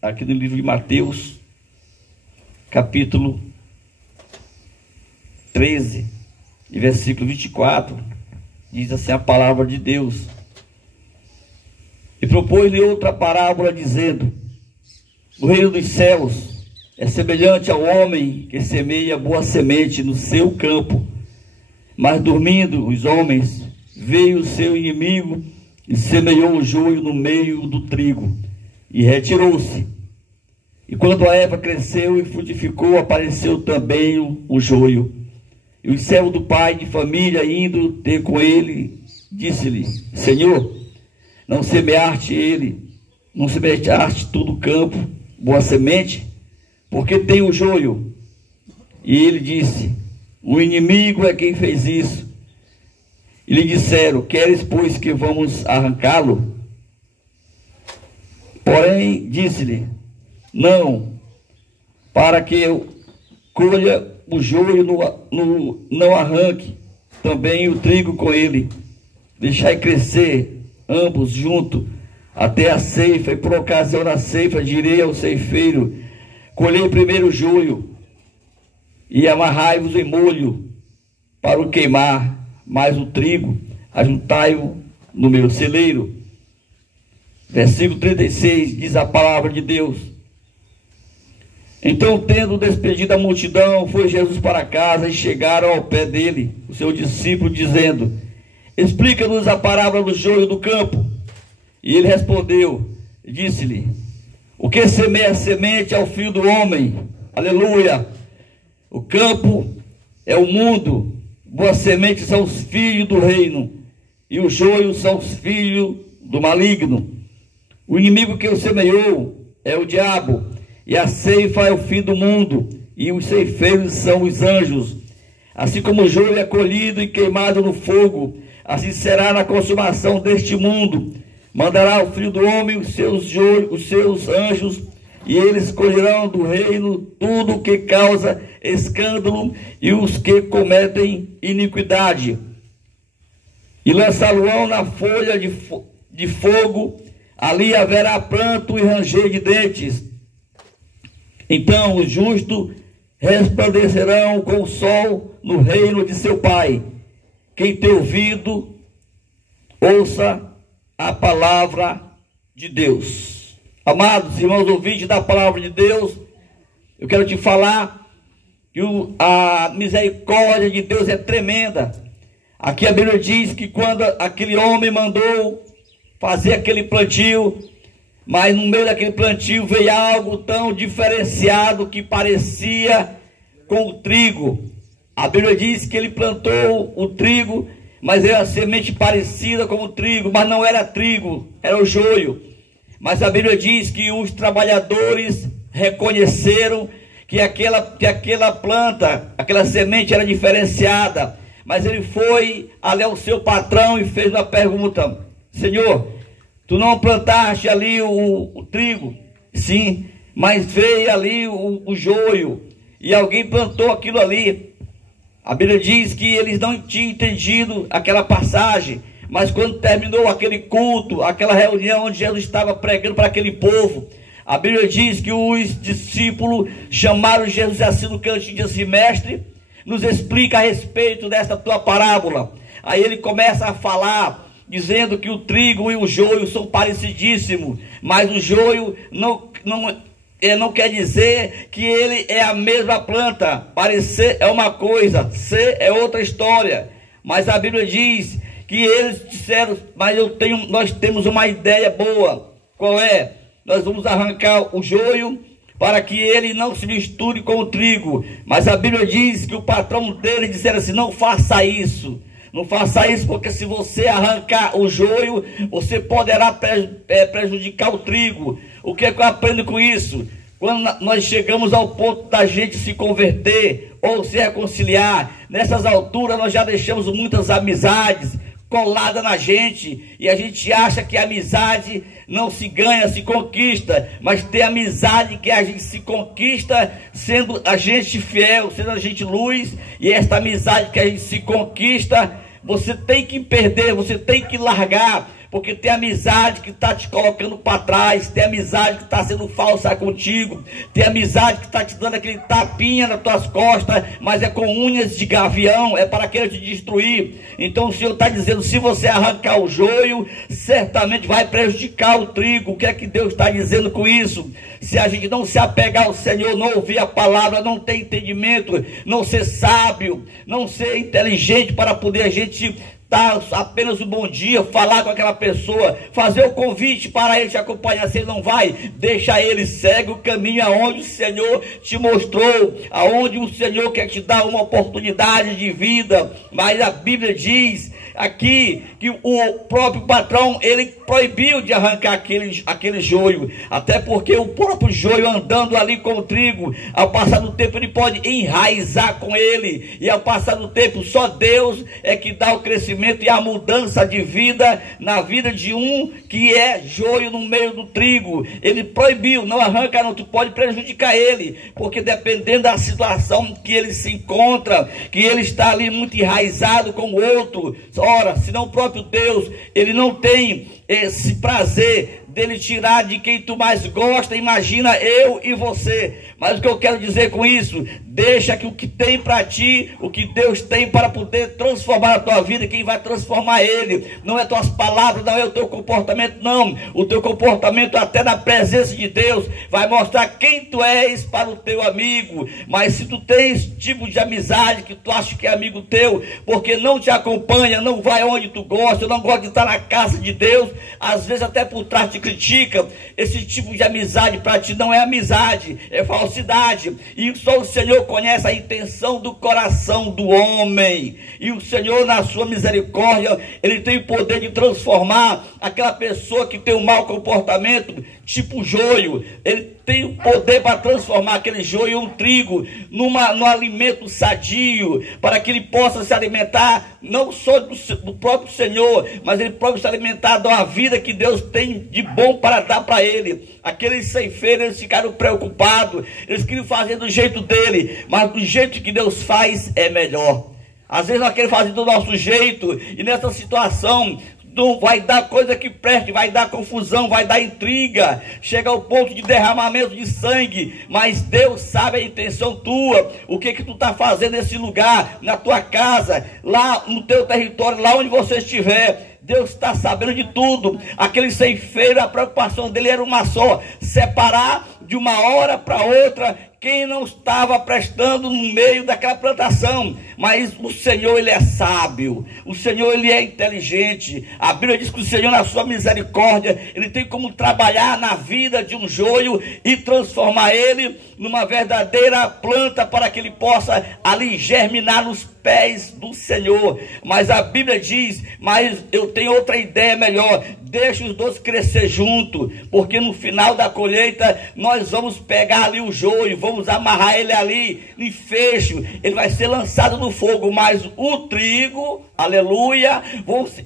aqui no livro de Mateus, capítulo 13, e versículo 24, diz assim a palavra de Deus: e propôs-lhe outra parábola, dizendo: o reino dos céus é semelhante ao homem que semeia boa semente no seu campo. Mas dormindo os homens, veio o seu inimigo e semeou o joio no meio do trigo, e retirou-se. E quando a erva cresceu e frutificou, apareceu também o joio. E o servo do pai de família, indo ter com ele, disse-lhe: Senhor, não semeaste tu no campo boa semente? Porque tem o joio. E ele disse: o inimigo é quem fez isso. E lhe disseram: queres, pois, que vamos arrancá-lo? Porém, disse-lhe: não, para que eu colha o joio, não arranque também o trigo com ele. Deixai crescer ambos juntos até a ceifa, e por ocasião da ceifa direi ao ceifeiro: colhei primeiro o joio, e amarrai-vos em molho para o queimar, mas o trigo ajuntai-o no meu celeiro. Versículo 36, diz a palavra de Deus: então, tendo despedido a multidão, foi Jesus para casa, e chegaram ao pé dele o seu discípulo, dizendo: explica-nos a parábola do joio do campo. E ele respondeu, disse-lhe: o que semeia a semente é o filho do homem. Aleluia! O campo é o mundo, boa semente são os filhos do reino, e o joio são os filhos do maligno. O inimigo que o semeou é o diabo, e a ceifa é o fim do mundo, e os ceifeiros são os anjos. Assim como o joio é colhido e queimado no fogo, assim será na consumação deste mundo. Mandará o Filho do Homem os seus anjos, e eles colherão do reino tudo o que causa escândalo e os que cometem iniquidade, e lançá-lo-ão na folha de fogo. Ali haverá pranto e ranger de dentes. Então os justos resplandecerão com o sol no reino de seu Pai. Quem tem ouvido, ouça a palavra de Deus. Amados irmãos ouvintes da palavra de Deus, eu quero te falar que a misericórdia de Deus é tremenda. Aqui a Bíblia diz que quando aquele homem mandou fazer aquele plantio, mas no meio daquele plantio veio algo tão diferenciado que parecia com o trigo. A Bíblia diz que ele plantou o trigo, mas era semente parecida com o trigo, mas não era trigo, era o joio. Mas a Bíblia diz que os trabalhadores reconheceram que aquela planta, aquela semente era diferenciada. Mas ele foi ali ao seu patrão e fez uma pergunta: Senhor, tu não plantaste ali o trigo? Sim, mas veio ali o joio, e alguém plantou aquilo ali. A Bíblia diz que eles não tinham entendido aquela passagem, mas quando terminou aquele culto, aquela reunião onde Jesus estava pregando para aquele povo, a Bíblia diz que os discípulos chamaram Jesus assim no cantinho, e disse: mestre, nos explica a respeito dessa tua parábola. Aí ele começa a falar, dizendo que o trigo e o joio são parecidíssimos, mas o joio não quer dizer que ele é a mesma planta. Parecer é uma coisa, ser é outra história. Mas a Bíblia diz que eles disseram: mas nós temos uma ideia boa. Qual é? nós vamos arrancar o joio para que ele não se misture com o trigo. Mas a Bíblia diz que o patrão dele disseram assim: não faça isso. Não faça isso, porque se você arrancar o joio, você poderá prejudicar o trigo. O que é que eu aprendo com isso? Quando nós chegamos ao ponto da gente se converter ou se reconciliar, nessas alturas nós já deixamos muitas amizades coladas na gente, e a gente acha que a amizade não se ganha, se conquista, mas tem amizade que a gente se conquista sendo a gente fiel, sendo a gente luz, e esta amizade que a gente se conquista, você tem que perder, você tem que largar, porque tem amizade que está te colocando para trás, tem amizade que está sendo falsa contigo, tem amizade que está te dando aquele tapinha nas tuas costas, mas é com unhas de gavião, é para querer te destruir. Então o Senhor está dizendo: se você arrancar o joio, certamente vai prejudicar o trigo. O que é que Deus está dizendo com isso? Se a gente não se apegar ao Senhor, não ouvir a palavra, não ter entendimento, não ser sábio, não ser inteligente para poder a gente dar apenas um bom dia, falar com aquela pessoa, fazer o convite para ele te acompanhar. Se ele não vai, deixa ele, segue o caminho aonde o Senhor te mostrou, aonde o Senhor quer te dar uma oportunidade de vida. Mas a Bíblia diz aqui que o próprio patrão, ele proibiu de arrancar aquele joio, até porque o próprio joio, andando ali com o trigo, ao passar do tempo ele pode enraizar com ele, e ao passar do tempo só Deus é que dá o crescimento e a mudança de vida na vida de um que é joio no meio do trigo. Ele proibiu: não arranca não, tu pode prejudicar ele, porque dependendo da situação que ele se encontra, que ele está ali muito enraizado com o outro, ora, senão o próprio Deus, ele não tem esse prazer dele tirar de quem tu mais gosta. Imagina eu e você. Mas o que eu quero dizer com isso? Deixa que o que tem para ti, o que Deus tem para poder transformar a tua vida, quem vai transformar ele não é tuas palavras, não é o teu comportamento, não. O teu comportamento, até na presença de Deus, vai mostrar quem tu és para o teu amigo. Mas se tu tens tipo de amizade que tu acha que é amigo teu, porque não te acompanha, não vai onde tu gosta, não gosta de estar na casa de Deus, às vezes até por trás te critica, esse tipo de amizade para ti não é amizade, é falsidade. E só o Senhor conhece a intenção do coração do homem, e o Senhor, na sua misericórdia, ele tem o poder de transformar aquela pessoa que tem um mau comportamento, tipo joio. Ele tem o poder para transformar aquele joio em um trigo, num alimento sadio, para que ele possa se alimentar não só do próprio Senhor, mas ele pode se alimentar da vida que Deus tem de bom para dar para ele. Aqueles ceifeiros, eles ficaram preocupados, eles queriam fazer do jeito dele, mas do jeito que Deus faz é melhor. Às vezes nós queremos fazer do nosso jeito, e nessa situação não vai dar coisa que preste, vai dar confusão, vai dar intriga, chega ao ponto de derramamento de sangue. Mas Deus sabe a intenção tua, o que tu está fazendo nesse lugar, na tua casa, lá no teu território, lá onde você estiver. Deus está sabendo de tudo. Aquele ceifeiro, a preocupação dele era uma só: separar de uma hora para outra quem não estava prestando no meio daquela plantação. Mas o Senhor, ele é sábio, o Senhor, ele é inteligente. A Bíblia diz que o Senhor, na sua misericórdia, ele tem como trabalhar na vida de um joio e transformar ele numa verdadeira planta, para que ele possa ali germinar nos pés do Senhor. Mas a Bíblia diz: mas eu tenho outra ideia melhor, deixa os dois crescer junto, porque no final da colheita nós vamos pegar ali o joio, vamos amarrar ele ali em fecho, ele vai ser lançado no fogo, mas o trigo, aleluia,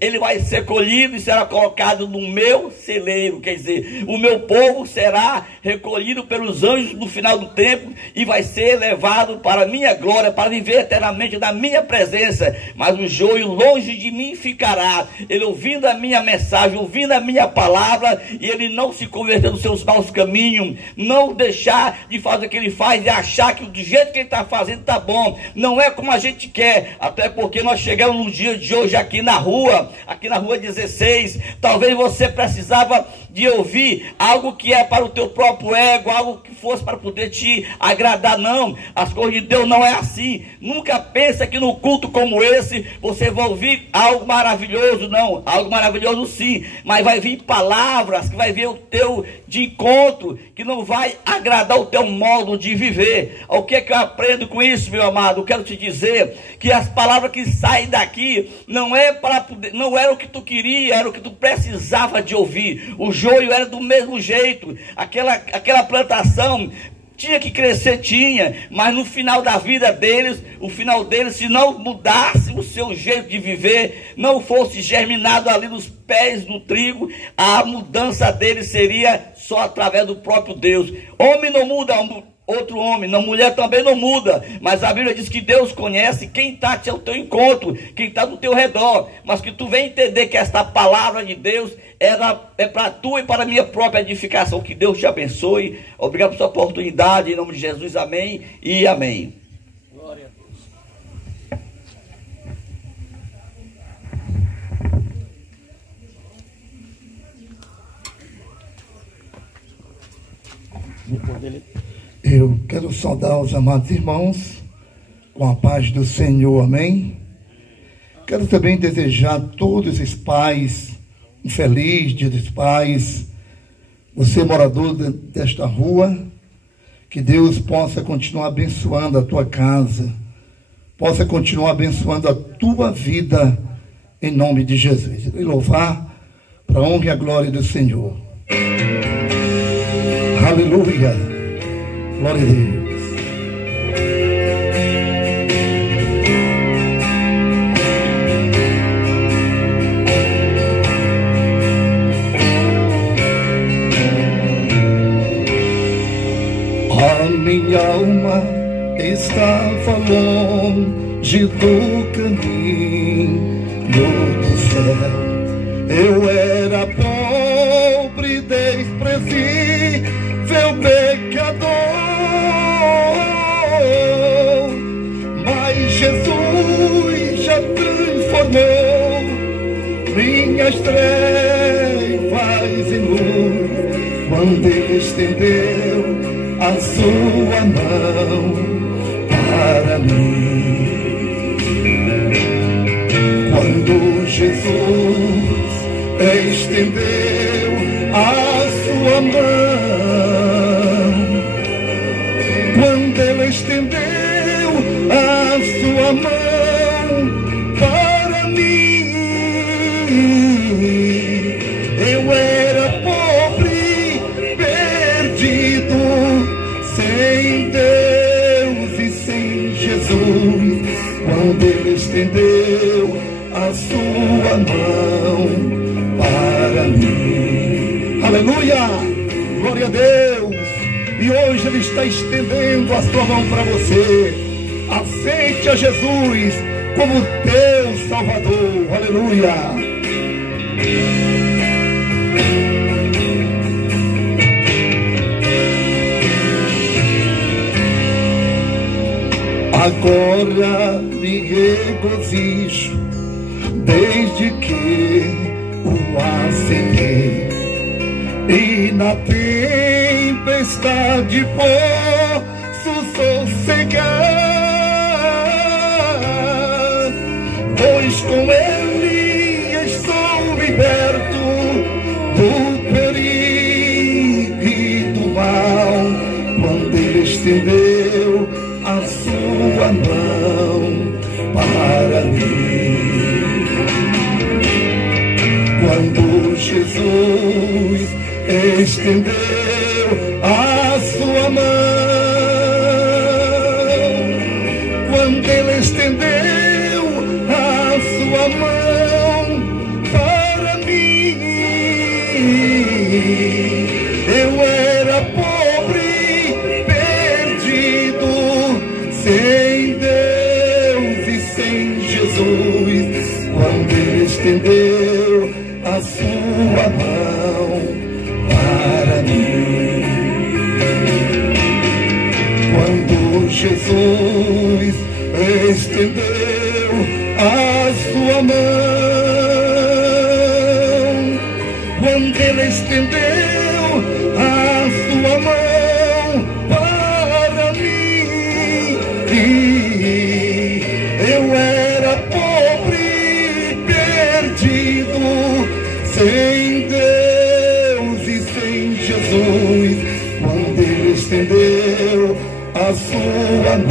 ele vai ser colhido e será colocado no meu celeiro. Quer dizer, o meu povo será recolhido pelos anjos no final do tempo e vai ser levado para a minha glória, para viver eternamente na minha presença. Mas o joio longe de mim ficará, ele ouvindo a minha mensagem, ouvindo a minha palavra, e ele não se converter nos seus maus caminhos, não deixar de fazer o que ele faz e achar que do jeito que ele está fazendo está bom. Não é como a gente quer, até porque nós chegamos no dia de hoje aqui na rua 16, talvez você precisava de ouvir algo que é para o teu próprio ego, algo que fosse para poder te agradar, não. As coisas de Deus não é assim. Nunca pensa que no culto como esse, você vai ouvir algo maravilhoso, não. Algo maravilhoso sim, mas vai vir palavras que vai vir o teu de encontro, que não vai agradar o teu modo de viver. O que é que eu aprendo com isso, meu amado? Eu quero te dizer que as palavras que saem daqui não é para poder, não era o que tu queria, era o que tu precisava de ouvir. O joio era do mesmo jeito, aquela plantação tinha que crescer, tinha, mas no final da vida deles, o final deles, se não mudasse o seu jeito de viver, não fosse germinado ali nos pés do trigo, a mudança deles seria só através do próprio Deus. Homem não muda outro homem, não, mulher também não muda, mas a Bíblia diz que Deus conhece quem está ao teu encontro, quem está do teu redor, mas que tu vem entender que esta palavra de Deus é para tu e para a minha própria edificação. Que Deus te abençoe. Obrigado por sua oportunidade, em nome de Jesus, amém e amém. Glória a Deus. Eu quero saudar os amados irmãos com a paz do Senhor, amém? Quero também desejar a todos os pais um feliz Dia dos Pais. Você, morador desta rua, que Deus possa continuar abençoando a tua casa, possa continuar abençoando a tua vida, em nome de Jesus. E louvar para a honra e a glória do Senhor. Aleluia. Glória a Deus. A minha alma estava longe do caminho do céu. Eu era pobre, desprezível, pecador. Mas Jesus já transformou minhas trevas em luz, quando Ele estendeu a sua mão para mim. Quando Jesus estendeu a sua mão, quando Ele estendeu a sua mão para mim, eu era pobre, perdido, sem Deus e sem Jesus. Quando Ele estendeu a sua mão para mim. Aleluia! Glória a Deus! E hoje Ele está estendendo a sua mão para você. Aceite a Jesus como teu Salvador. Aleluia! Agora me regozijo desde que o aceitei, e na tempestade posso sossegar, pois com Ele estou liberto do perigo e do mal. Quando Ele estendeu a sua mão para mim, quando Jesus estendeu a sua mão, quando Ele estendeu a sua mão para mim, eu era pobre, perdido, sem Deus e sem Jesus. Quando Ele estendeu a sua mão para mim, quando Jesus estendeu a sua mão, quando Ele estendeu tua mão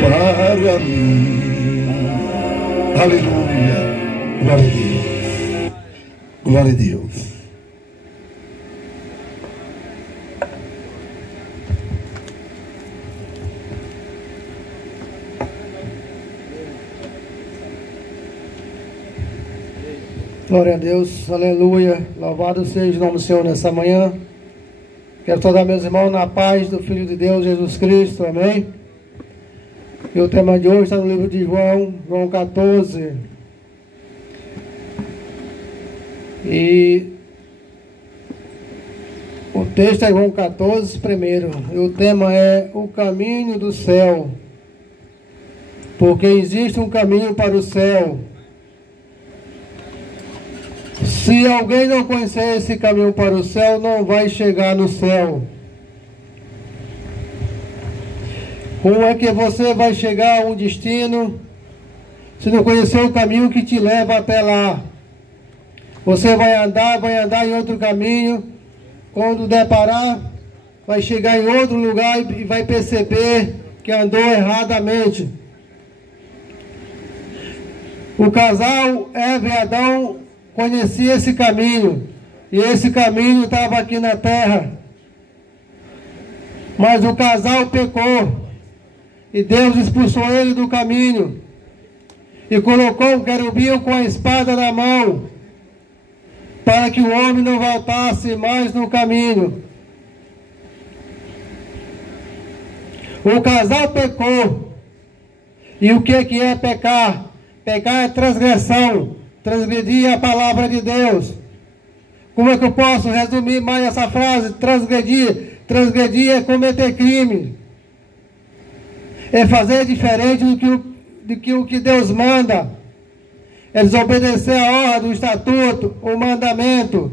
para mim. Aleluia. Glória a Deus. Glória a Deus. Glória a Deus, aleluia, louvado seja o nome do Senhor nessa manhã. Quero saudar meus irmãos na paz do Filho de Deus, Jesus Cristo, amém? E o tema de hoje está no livro de João, João 14. E o texto é João 14 primeiro, e o tema é o caminho do céu. Porque existe um caminho para o céu. Se alguém não conhecer esse caminho para o céu, não vai chegar no céu. Como é que você vai chegar a um destino se não conhecer o caminho que te leva até lá? Você vai andar em outro caminho. Quando deparar, vai chegar em outro lugar e vai perceber que andou erradamente. O casal Eva e Adão conhecia esse caminho, e esse caminho estava aqui na terra, mas o casal pecou, e Deus expulsou ele do caminho, e colocou um querubim com a espada na mão, para que o homem não voltasse mais no caminho. O casal pecou, e o que é pecar? Pecar é transgressão, transgredir a palavra de Deus. Como é que eu posso resumir mais essa frase? Transgredir. Transgredir é cometer crime. É fazer diferente do que o que Deus manda. É desobedecer a ordem, o estatuto, o mandamento.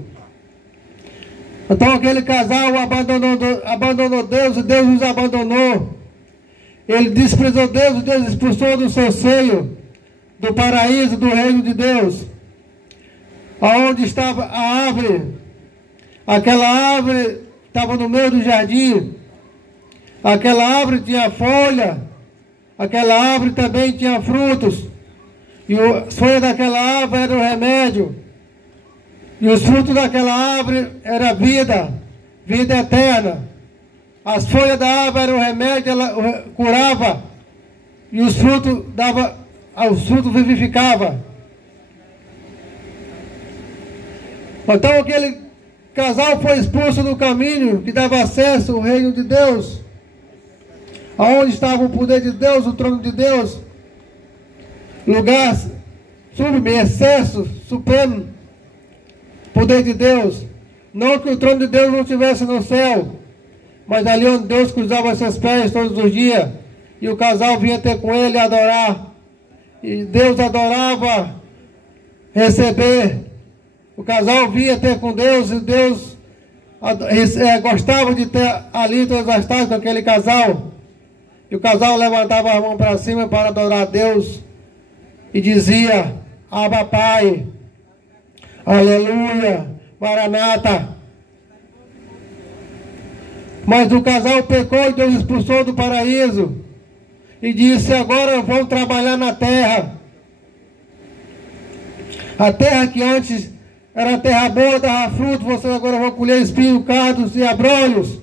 Então aquele casal abandonou Deus e Deus os abandonou. Ele desprezou Deus e Deus expulsou do seu seio, do paraíso, do reino de Deus. Aonde estava a árvore? Aquela árvore estava no meio do jardim. Aquela árvore tinha folha. Aquela árvore também tinha frutos. E as folhas daquela árvore eram o remédio. E os frutos daquela árvore era vida, vida eterna. As folhas da árvore eram o remédio, ela curava. E os frutos vivificava. Então aquele casal foi expulso do caminho que dava acesso ao reino de Deus, aonde estava o poder de Deus, o trono de Deus, lugar sublime, excesso, supremo, poder de Deus. Não que o trono de Deus não estivesse no céu, mas ali onde Deus cruzava seus pés todos os dias, e o casal vinha ter com ele adorar. E Deus adorava receber. O casal vinha ter com Deus e Deus gostava de ter ali todas as tardes com aquele casal. E o casal levantava a mão para cima para adorar a Deus e dizia: Abba Pai, aleluia, Maranata. Mas o casal pecou e Deus expulsou do paraíso e disse: agora vão trabalhar na terra. A terra que antes era terra boa, dava fruto, vocês agora vão colher espinhos, cardos e abrolhos.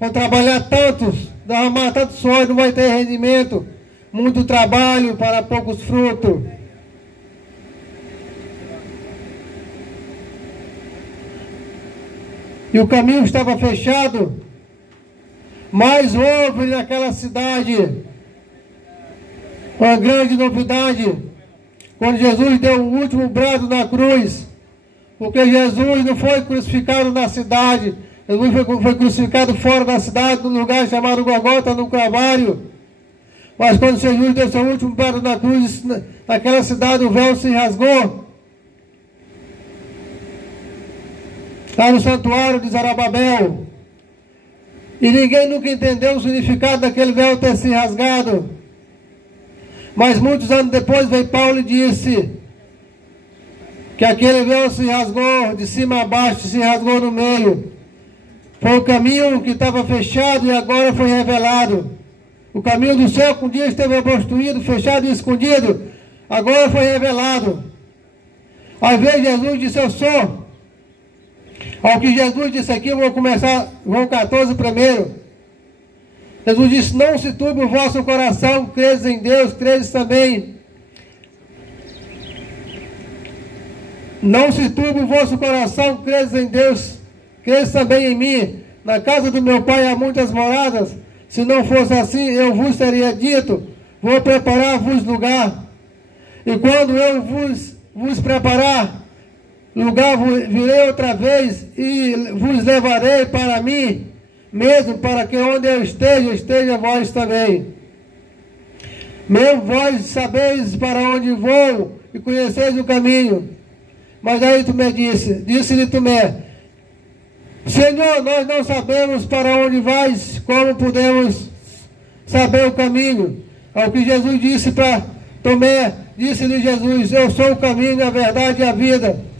Vão trabalhar tantos, derramar tanto suor, não vai ter rendimento. Muito trabalho para poucos frutos. E o caminho estava fechado. Mas houve naquela cidade uma grande novidade, quando Jesus deu o último brado na cruz. Porque Jesus não foi crucificado na cidade, Jesus foi crucificado fora da cidade, num lugar chamado Golgota, no Calvário. Mas quando Jesus deu seu último brado na cruz, naquela cidade o véu se rasgou. Lá no santuário de Zorobabel. E ninguém nunca entendeu o significado daquele véu ter se rasgado. Mas muitos anos depois veio Paulo e disse que aquele véu se rasgou de cima a baixo, se rasgou no meio. Foi o caminho que estava fechado e agora foi revelado. O caminho do céu que um dia esteve obstruído, fechado e escondido, agora foi revelado. Ao invés de Jesus disse, eu sou. Ao que Jesus disse aqui, eu vou começar João 14 primeiro. Jesus disse, não se turbe o vosso coração, credes em Deus, credes também. Não se turbe o vosso coração, credes em Deus, credes também em mim. Na casa do meu Pai há muitas moradas. Se não fosse assim, eu vos teria dito, vou preparar-vos lugar. E quando eu vos preparar lugar, virei outra vez e vos levarei para mim mesmo, para que onde eu esteja vós também. Mesmo vós sabeis para onde vou e conheceis o caminho. Mas aí Tomé disse-lhe Tomé, Senhor, nós não sabemos para onde vais, como podemos saber o caminho? Ao que Jesus disse para Tomé, disse-lhe Jesus, eu sou o caminho, a verdade e a vida.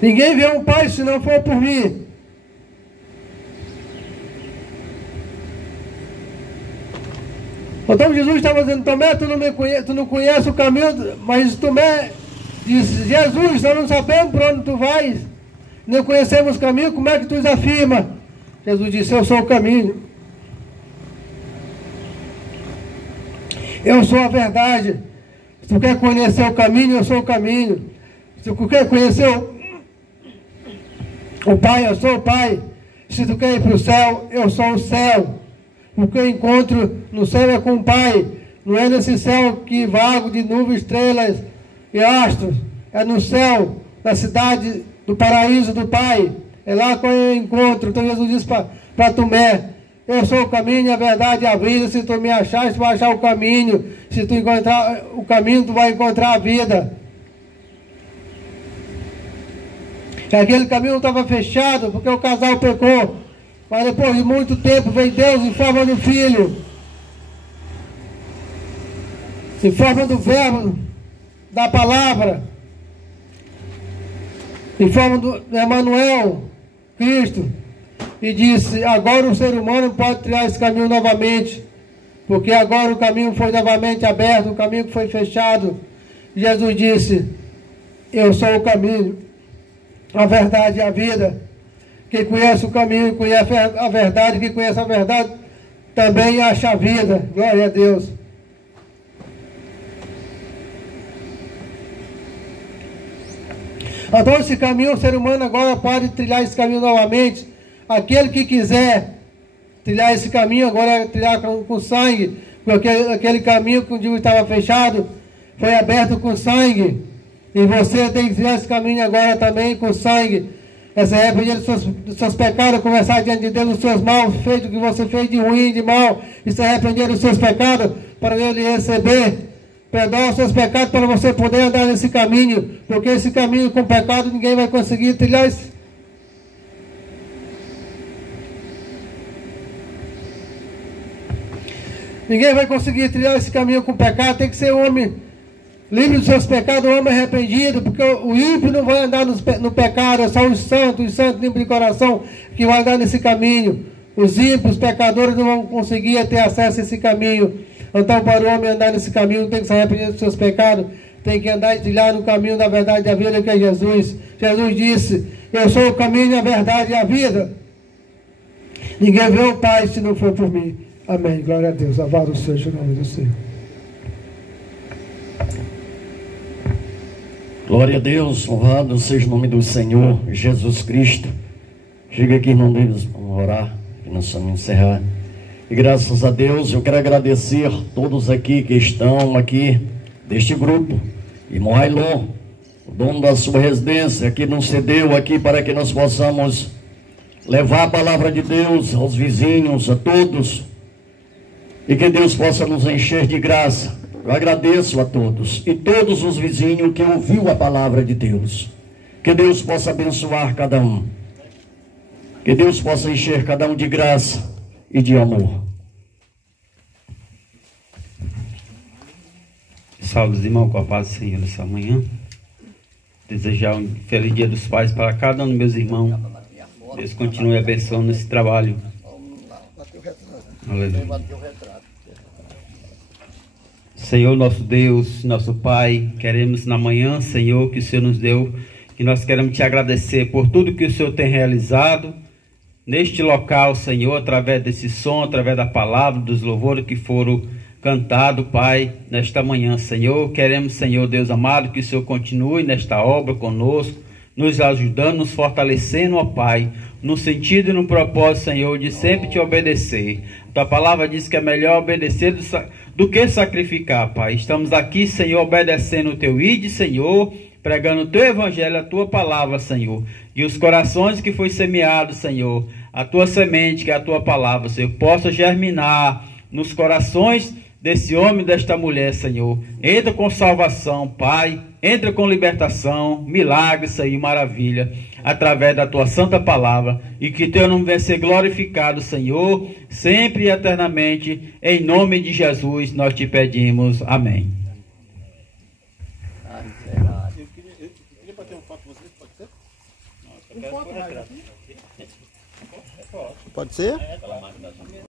Ninguém vê um Pai se não for por mim. Então Jesus estava dizendo, Tomé, tu não conheces o caminho, mas Tomé disse, Jesus, nós não sabemos para onde tu vais, não conhecemos o caminho, como é que tu afirma? Jesus disse, eu sou o caminho. Eu sou a verdade. Se tu quer conhecer o caminho, eu sou o caminho. Se tu quer conhecer o Pai, eu sou o Pai. Se tu quer ir para o céu, eu sou o céu. O que eu encontro no céu é com o Pai. Não é nesse céu que vago de nuvens, estrelas e astros. É no céu, na cidade do paraíso do Pai. É lá que eu encontro. Então Jesus disse para Tomé, eu sou o caminho, a verdade e a vida. Se tu me achares, tu vai achar o caminho. Se tu encontrar o caminho, tu vai encontrar a vida. Aquele caminho estava fechado, porque o casal pecou. Mas depois de muito tempo, veio Deus em forma do Filho. Em forma do Verbo, da Palavra. Em forma do Emmanuel, Cristo. E disse, agora o ser humano pode trilhar esse caminho novamente. Porque agora o caminho foi novamente aberto, o caminho foi fechado. Jesus disse, eu sou o caminho, a verdade e a vida. Quem conhece o caminho, conhece a verdade, quem conhece a verdade, também acha a vida. Glória a Deus. Então esse caminho, o ser humano agora pode trilhar esse caminho novamente. Aquele que quiser trilhar esse caminho, agora é trilhar com sangue. Porque aquele caminho que um dia estava fechado, foi aberto com sangue. E você tem que trilhar esse caminho agora também com sangue. Essa é arrepender dos seus pecados, conversar diante de Deus dos seus maus feitos, que você fez de ruim, de mal, e se arrepender dos seus pecados, para Ele receber, perdoar os seus pecados, para você poder andar nesse caminho, porque esse caminho com pecado ninguém vai conseguir trilhar. Ninguém vai conseguir trilhar esse caminho com pecado, tem que ser um homem livre dos seus pecados, um homem arrependido, porque o ímpio não vai andar no pecado, é só os santos limpos de coração, que vão andar nesse caminho. Os ímpios, os pecadores não vão conseguir ter acesso a esse caminho. Então, para o homem andar nesse caminho, tem que se arrepender dos seus pecados, tem que andar e trilhar no caminho da verdade e da vida, que é Jesus. Jesus disse, eu sou o caminho, a verdade e a vida. Ninguém vê o Pai se não for por mim. Amém. Glória a Deus. Louvado seja o nome do Senhor. Glória a Deus, louvado seja o nome do Senhor Jesus Cristo. Chega aqui, irmão Deus, vamos orar e nós vamos encerrar. E graças a Deus, eu quero agradecer a todos aqui que estão aqui deste grupo. Irmão Ailon, o dono da sua residência, que nos cedeu aqui para que nós possamos levar a palavra de Deus aos vizinhos, a todos. E que Deus possa nos encher de graça. Eu agradeço a todos e todos os vizinhos que ouviu a palavra de Deus. Que Deus possa abençoar cada um. Que Deus possa encher cada um de graça e de amor. Salve os irmãos com a paz do Senhor nessa manhã. Desejar um feliz dia dos pais para cada um dos meus irmãos. Deus continue abençoando esse trabalho. Aleluia. Senhor nosso Deus, nosso Pai, queremos na manhã, Senhor, que o Senhor nos deu, que nós queremos te agradecer por tudo que o Senhor tem realizado neste local, Senhor, através desse som, através da palavra, dos louvores que foram cantados, Pai, nesta manhã, Senhor. Queremos, Senhor Deus amado, que o Senhor continue nesta obra conosco, nos ajudando, nos fortalecendo, ó Pai, no sentido e no propósito, Senhor, de sempre te obedecer. Tua palavra diz que é melhor obedecer do que sacrificar, Pai. Estamos aqui, Senhor, obedecendo o teu ide, Senhor, pregando o teu evangelho, a tua palavra, Senhor. E os corações que foi semeado, Senhor, a tua semente, que é a tua palavra, Senhor, possa germinar nos corações desse homem e desta mulher, Senhor. Entra com salvação, Pai. Entra com libertação, milagre, Senhor, maravilha, através da tua santa palavra. E que teu nome venha ser glorificado, Senhor, sempre e eternamente. Em nome de Jesus nós te pedimos. Amém. Eu queria bater uma foto com vocês, pode ser? Pode ser?